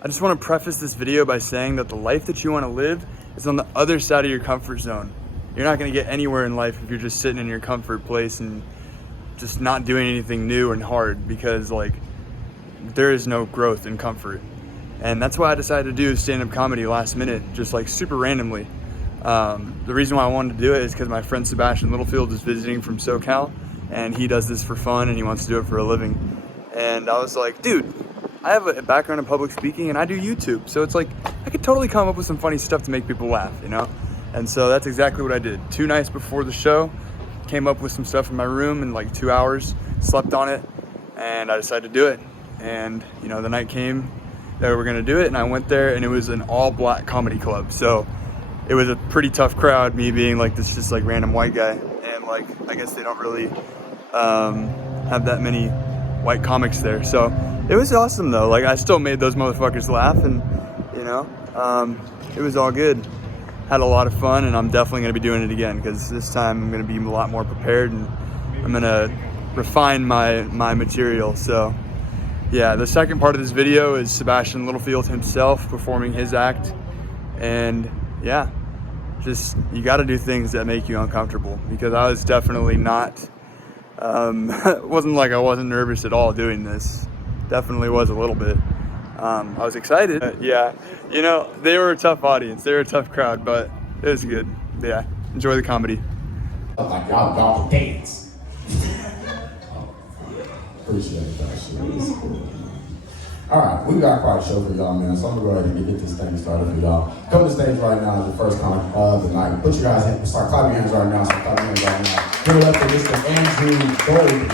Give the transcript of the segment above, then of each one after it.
I just want to preface this video by saying that the life that you want to live is on the other side of your comfort zone. You're not going to get anywhere in life if you're just sitting in your comfort place and just not doing anything new and hard, because like there is no growth in comfort. And that's why I decided to do stand-up comedy last minute, just like super randomly. The reason why I wanted to do it is because my friend Sebastian Littlefield is visiting from SoCal, and he does this for fun and he wants to do it for a living. And I was like, dude, I have a background in public speaking and I do YouTube, so it's like I could totally come up with some funny stuff to make people laugh, you know? And so that's exactly what I did. 2 nights before the show, came up with some stuff in my room in like 2 hours, slept on it, and I decided to do it. And you know, the night came that we were gonna do it, and I went there, and it was an all-black comedy club. So it was a pretty tough crowd, me being like this just like random white guy, and like I guess they don't really have that many white comics there. So it was awesome though. Like I still made those motherfuckers laugh, and you know, it was all good. Had a lot of fun, and I'm definitely gonna be doing it again, because this time I'm gonna be a lot more prepared, and I'm gonna refine my material. So yeah, the second part of this video is Sebastian Littlefield himself performing his act. And yeah, just, you gotta do things that make you uncomfortable, because I was definitely not, it wasn't like I wasn't nervous at all doing this. Definitely was a little bit. I was excited. Yeah, you know, they were a tough audience. They were a tough crowd, but it was good. Yeah, enjoy the comedy. Oh my God, y'all can dance. Appreciate it, actually. All right, we got quite a show for y'all, man. So I'm gonna go ahead and get this thing started for y'all. Come to the stage right now is the first comic of the night. Put your guys in, start clapping your hands right now. Start clapping your hands right now. Give it up for Mr. Andrew Gold.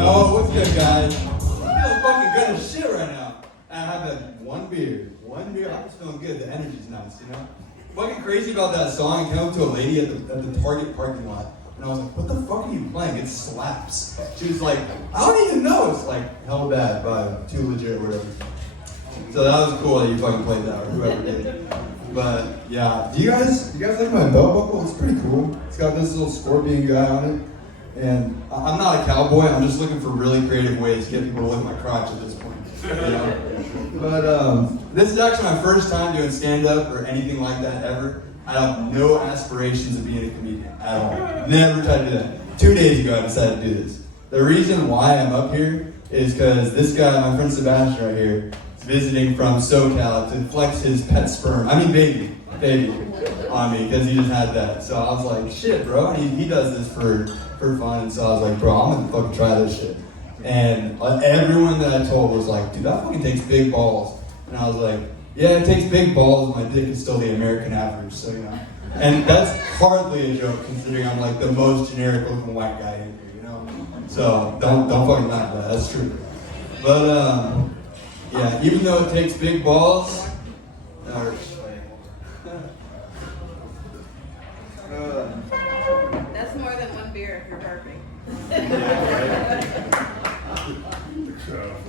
Yo, what's good, guys? I'm feeling fucking good as shit right now. And I have had one beer. I'm just feeling good. The energy's nice, you know? Fucking crazy about that song. I came up to a lady at the Target parking lot, and I was like, what the fuck are you playing? It slaps. She was like, I don't even know. It's like Hell Bad by Too Legit or whatever. So that was cool that you fucking played that, or whoever did. But yeah, do you guys like my belt buckle? It's pretty cool. It's got this little scorpion guy on it. And I'm not a cowboy, I'm just looking for really creative ways to get people to look at my crotch at this point. You know? But this is actually my first time doing stand-up or anything like that ever. I have no aspirations of being a comedian at all. Never tried to do that. 2 days ago I decided to do this. The reason why I'm up here is because this guy, my friend Sebastian right here, is visiting from SoCal to flex his pet sperm. I mean baby, on me, because he just had that. So I was like, shit, bro. He does this for fun, and so I was like, bro, I'm gonna fucking try this shit. And everyone that I told was like, dude, that fucking takes big balls. And I was like, yeah, it takes big balls, my dick is still the American average, so you know. And that's hardly a joke, considering I'm like the most generic looking white guy in here, you know. So don't fucking laugh at that, that's true. But yeah, even though it takes big balls, that hurts. That's more than one beer if you're burping.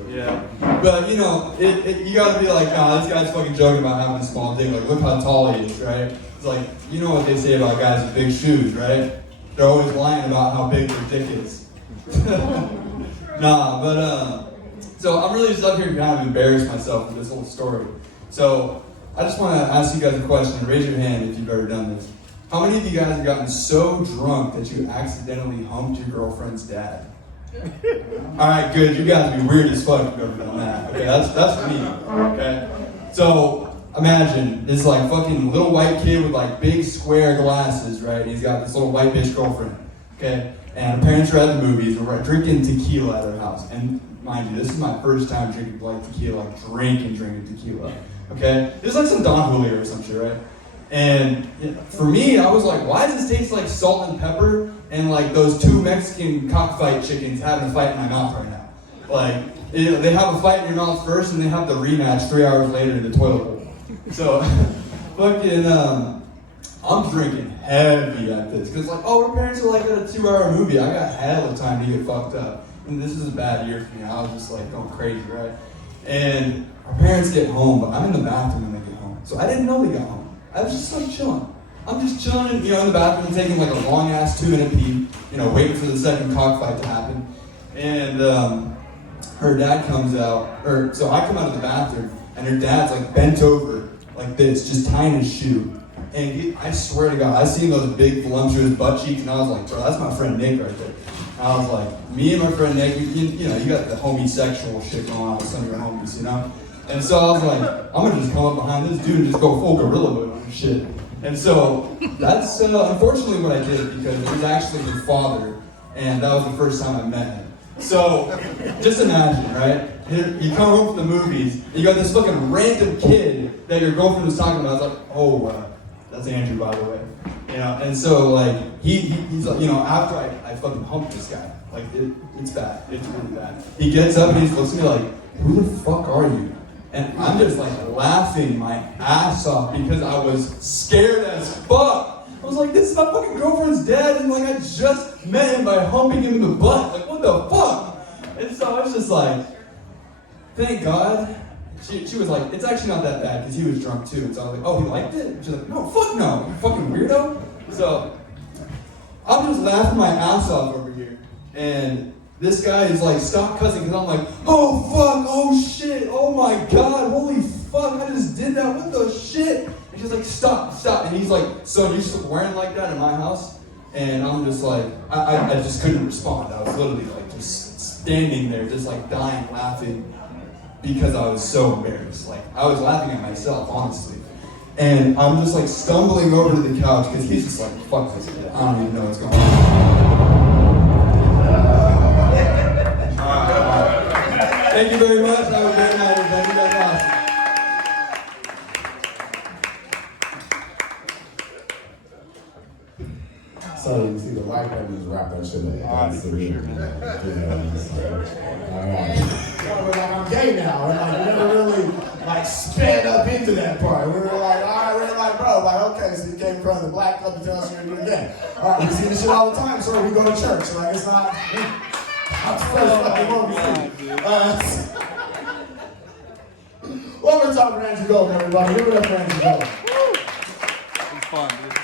Yeah, but you know, you gotta be like, nah, this guy's fucking joking about having a small dick. Like, look how tall he is, right? It's like, you know what they say about guys with big shoes, right? They're always lying about how big their dick is. Nah, but so I'm really just up here to kind of embarrass myself with this whole story. So I just want to ask you guys a question. Raise your hand if you've ever done this. How many of you guys have gotten so drunk that you accidentally humped your girlfriend's dad? Alright, good. You guys be weird as fuck if you've ever done that. Okay, that's me. Okay? So, imagine this like fucking little white kid with like big square glasses, right? He's got this little white bitch girlfriend. Okay? And her parents are at the movies, and we're drinking tequila at her house. And mind you, this is my first time drinking like tequila, like drinking tequila. Okay? This is like some Don Julio or some shit, right? And for me, I was like, why does this taste like salt and pepper and like those 2 Mexican cockfight chickens having a fight in my mouth right now? Like, they have a fight in your mouth first, and they have the rematch 3 hours later in the toilet bowl. So, fucking, I'm drinking heavy at this. Because like, oh, our parents are like at a 2-hour movie. I got hell of time to get fucked up. And this is a bad year for me. I was just like going crazy, right? And our parents get home, but I'm in the bathroom when they get home. So I didn't know they got home. I was just like chilling. I'm just chilling, in the bathroom, taking like a long ass 2-minute pee, waiting for the second cockfight to happen. And her dad comes out, so I come out of the bathroom, and her dad's like bent over like this, just tying his shoe. And I swear to God, I seen those big voluptuous butt cheeks, and I was like, bro, that's my friend Nick right there. And I was like, me and my friend Nick, you got the homosexual shit going on with some of your homies, And so I was like, I'm gonna just come up behind this dude and just go full gorilla mode on his shit. And so that's unfortunately what I did, because it was actually your father, and that was the first time I met him. So just imagine, right? You come home from the movies, you got this fucking random kid that your girlfriend was talking about. I was like, oh, that's Andrew, by the way. And so like he's like, after I fucking humped this guy, like it's bad, it's really bad. He gets up and he looks at me like, who the fuck are you? And I'm just like laughing my ass off because I was scared as fuck. I was like, this is my fucking girlfriend's dad, and like I just met him by humping him in the butt. Like, what the fuck? And so I was just like, thank God. She was like, it's actually not that bad, because he was drunk too. And so I was like, oh, he liked it? And she's like, no, fuck no, you fucking weirdo. So I'm just laughing my ass off over here. And this guy is like, stop cussing, because I'm like, oh fuck, oh shit, oh my God, holy fuck, I just did that, what the shit? And she's like, stop. And he's like, so you're swearing like that in my house? And I'm just like, I just couldn't respond. I was literally like just standing there, just like dying laughing, because I was so embarrassed. Like, I was laughing at myself, honestly. And I'm just like stumbling over to the couch, because he's just like, fuck this shit, I don't even know what's going on. Thank you very much. Have a great night, everybody. You guys are awesome. So you see, the white man just wrap that shit up. Alright, for sure, man. Alright. We're like, I'm gay now. And like, we never really like sped up into that part. We were like, alright, we're like, bro, like, okay, so you came from the black club to tell us you're doing gay. Alright, we see this shit all the time, so we go to church. So like, it's not. I'm first fucking wrong with you. One more time for Andrew Golden, everybody. Give it up for Andrew Golden. It's fun, dude.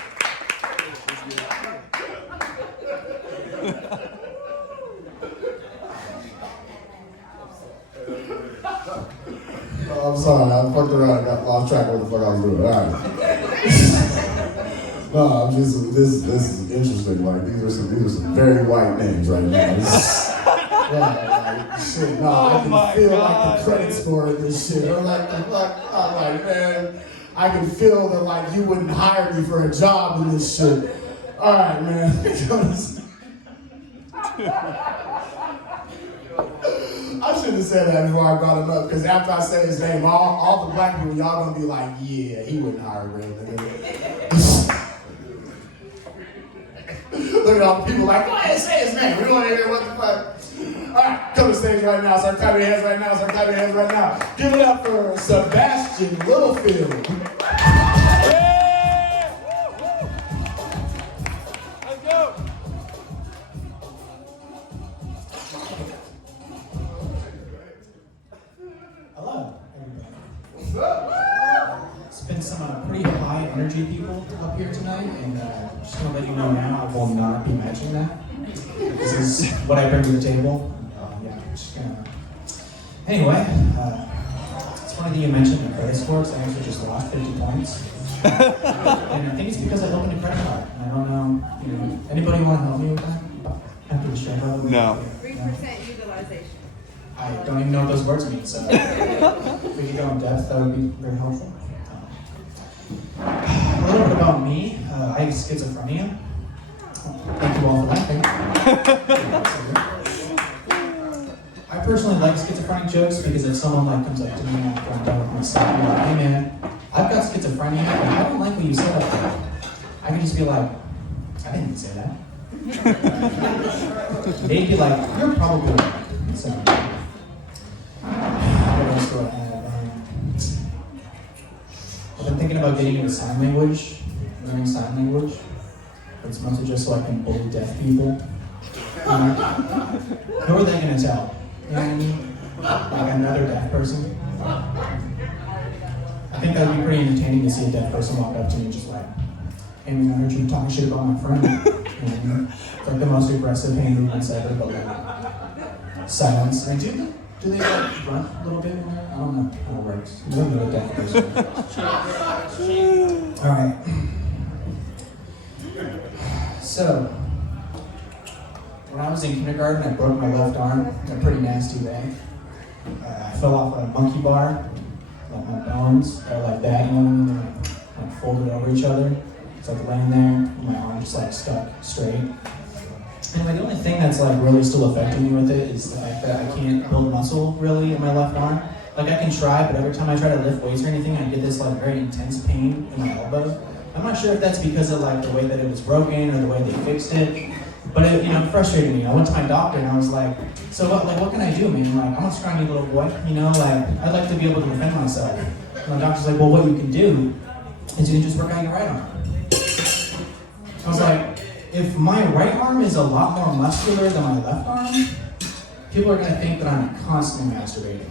I'm sorry, I fucked around. I got lost track of what the fuck I was doing. Alright. No, I'm just this is interesting. Like these are some very white names right now. Like, shit, no, I can feel like the credits for this shit. I'm like, the fuck? I'm like, man, I can feel that like you wouldn't hire me for a job in this shit. Alright, man. I shouldn't have said that before I brought him up, because after I say his name, all the black people, y'all gonna be like, yeah, he wouldn't hire a real nigga. Look at all the people like, go ahead, say his name. We want to hear what the fuck. Alright, come to the stage right now. Start clapping your hands right now. Start clapping your hands right now. Give it up for Sebastian Littlefield. Let's go. Hello, everybody. What's up? It's been some pretty high energy people up here tonight, and just gonna let you know now, I will not be matching that. This is what I bring to the table. Just gonna. Anyway, it's funny that you mentioned the credit scores. I actually just lost 50 points. And I think it's because I opened a credit card. I don't know, anybody want to help me with that? After the show? No. 3% utilization. I don't even know what those words mean, so if we could go in depth, that would be very helpful. A little bit about me. I have schizophrenia. Thank you all for laughing. I personally like schizophrenic jokes because if someone like comes up to me after I'm done with my stuff and like, hey man, I've got schizophrenia, but I don't like what you said up there. I can just be like, I didn't say that. They'd be like, you're probably right. So, what else do I have? I've been thinking about getting into sign language, learning sign language. But it's mostly just so I can bully deaf people. Who are they gonna tell? You know what I mean? Like another deaf person? I think that would be pretty entertaining to see a deaf person walk up to me and just like, Hey man, I heard you talking shit about my friend. And it's like the most aggressive hand movements ever, but like silence. And do they like grunt a little bit more? I don't know how it works. I'm a really deaf person. Alright. So, when I was in kindergarten, I broke my left arm in a pretty nasty way. I fell off a monkey bar, like my bones are like that, you know what I mean? They're like folded over each other. It's like laying there, and my arm just like stuck straight. Anyway, the only thing that's like really still affecting me with it is the fact that I can't build muscle really in my left arm. Like I can try, but every time I try to lift weights or anything, I get this like very intense pain in my elbow. I'm not sure if that's because of like the way that it was broken or the way they fixed it, but it, you know, frustrated me. I went to my doctor and I was like, so what can I do, man? Like, I'm a scrawny little boy, you know, like, I'd like to be able to defend myself. And my doctor's like, well, what you can do is you can just work out your right arm. I was like, if my right arm is a lot more muscular than my left arm, people are gonna think that I'm constantly masturbating.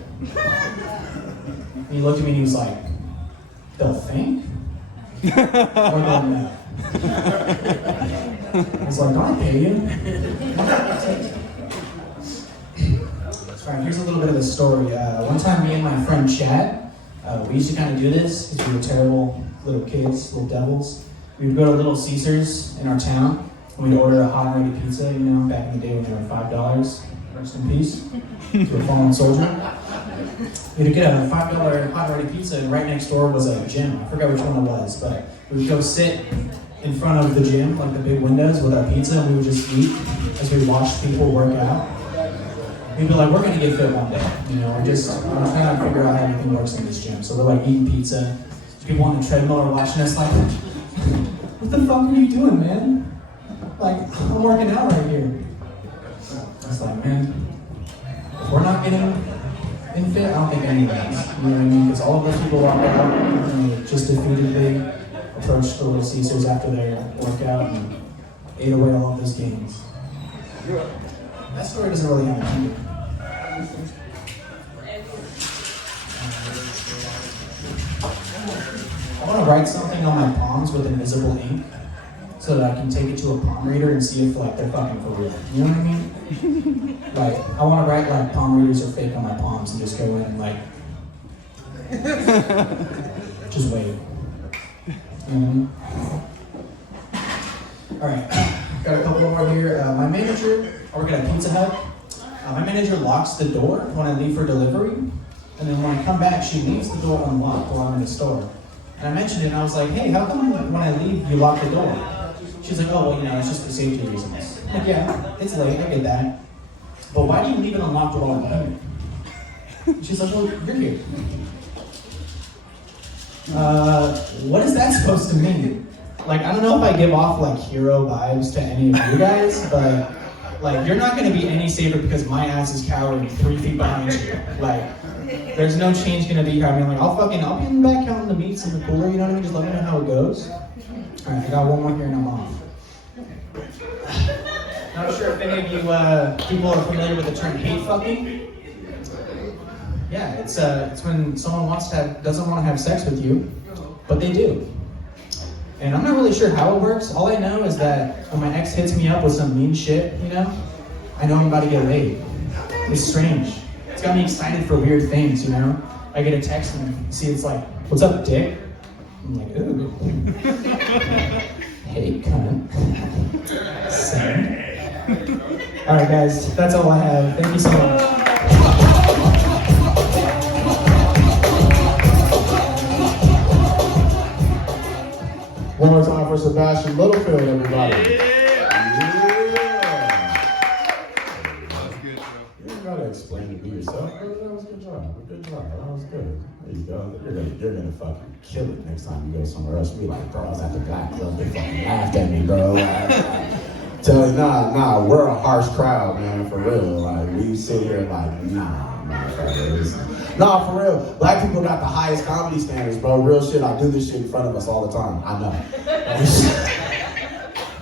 And he looked at me and he was like, they'll think? Or they'll know? I was like, don't I pay you? Alright, here's a little bit of the story. One time me and my friend Chad, we used to kind of do this because we were terrible little kids, little devils. We would go to Little Caesars in our town, and we'd order a hot and ready pizza, you know, back in the day when they were $5. Rest in peace to a fallen soldier. We'd get a $5 hot and ready pizza, and right next door was a gym. I forgot which one it was, but we would go sit in front of the gym, like the big windows, with our pizza, and we would just eat as we watched people work out. We'd be like, we're gonna get fit one day, you know, we're trying to figure out how everything works in this gym. So we're like eating pizza, people on the treadmill are watching us like, what the fuck are you doing, man? Like, I'm working out right here. I was like, man, if we're not getting in fit, I don't think anyone is. You know what I mean? Because all of those people walked out and just defeatedly approached the Little Caesars after their workout and ate away all of those gains. That story doesn't really have an ending. I want to write something on my palms with invisible ink so that I can take it to a palm reader and see if like they're fucking for real. You know what I mean? Like, I want to write like palm readers are fake on my palms and just go in and like just wait. Alright, got a couple more here. My manager, I work at a Pizza Hut. My manager locks the door when I leave for delivery, and then when I come back, she leaves the door unlocked while I'm in the store. And I mentioned it, and I was like, hey, how come when I leave, you lock the door? She's like, oh, well, you know, it's just for safety reasons. I'm like, yeah, it's late, I get that. But why do you leave it unlocked while I'm here? She's like, well, you're here. What is that supposed to mean? Like, I don't know if I give off, like, hero vibes to any of you guys, but, like, you're not going to be any safer because my ass is cowering 3 feet behind you. Like, there's no change going to be here. I mean, like, I'll be in the back counting the meats in the cooler, you know what I mean? Just let me know how it goes. Alright, I got one more here and I'm off. Not sure if any of you people are familiar with the term hate fucking. Yeah, it's when someone doesn't want to have sex with you, but they do. And I'm not really sure how it works. All I know is that when my ex hits me up with some mean shit, you know, I know I'm about to get laid. It's strange. It's got me excited for weird things, you know? I get a text and see it's like, what's up, dick? I'm like, ooh. Hey, cunt. Send. Alright guys, that's all I have. Thank you so much. One more time for Sebastian Littlefield, everybody. Yeah. You ain't gotta explain to be yourself. That was a good job. Good job. That was good. There you go. You're gonna fucking kill it next time you go somewhere else. Be like, bro, I was at the Black Club. They fucking laughed at me, bro. Tell you, nah, we're a harsh crowd, man, for real. Like, we sit here like, nah, for real. Black people got the highest comedy standards, bro. Real shit. I do this shit in front of us all the time. I know.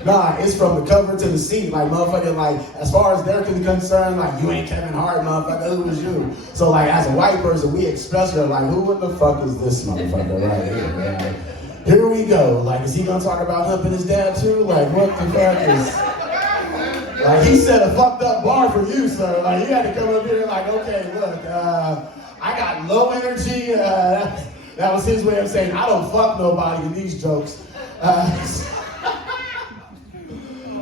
Nah, it's from the cover to the seat. Like, motherfucker, like, as far as they're concerned, like, you ain't Kevin Hart, motherfucker. Who is you? So, like, as a white person, we especially are like, who the fuck is this motherfucker right here, man? Here we go. Like, is he gonna talk about humping his dad too? Like, what the fuck is? Like, he set a fucked up bar for you, sir. Like, you had to come up here like, okay, look, I got low energy. That was his way of saying, I don't fuck nobody in these jokes. That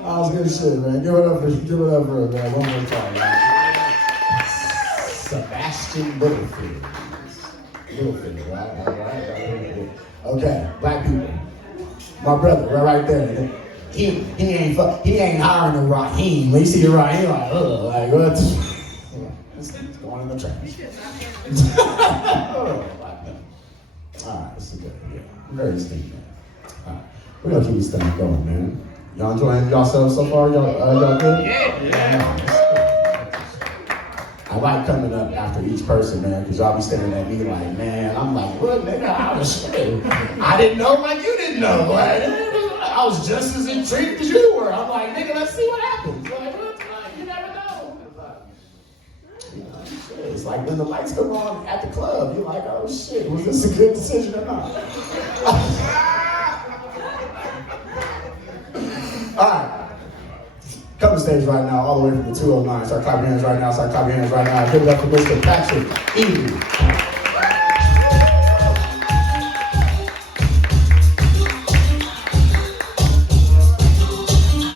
was good shit, man. Give it up for man. One more time, man. Sebastian Littlefield. Littlefield, right? All right. Okay, black people. My brother, right there. He ain't hiring a Raheem. When you see a Raheem, like, ugh, like what? It's going in the trash. Alright, this is good. Yeah, I'm very esteemed, man. Alright, we're gonna keep this thing going, man. Y'all enjoying yourselves so far? Y'all good? Yeah. I like coming up after each person, man, because y'all be staring at me like, man, I'm like, what, nigga, I was shit. I didn't know like you didn't know. Like, I was just as intrigued as you were. I'm like, nigga, let's see what happens. Like, what? You never know. It's like when the lights come on at the club, you're like, oh shit, was this a good decision or not? All right. Come to stage right now, all the way from the 209. Start clapping your hands right now. Give it up for Mr. Patrick Eby.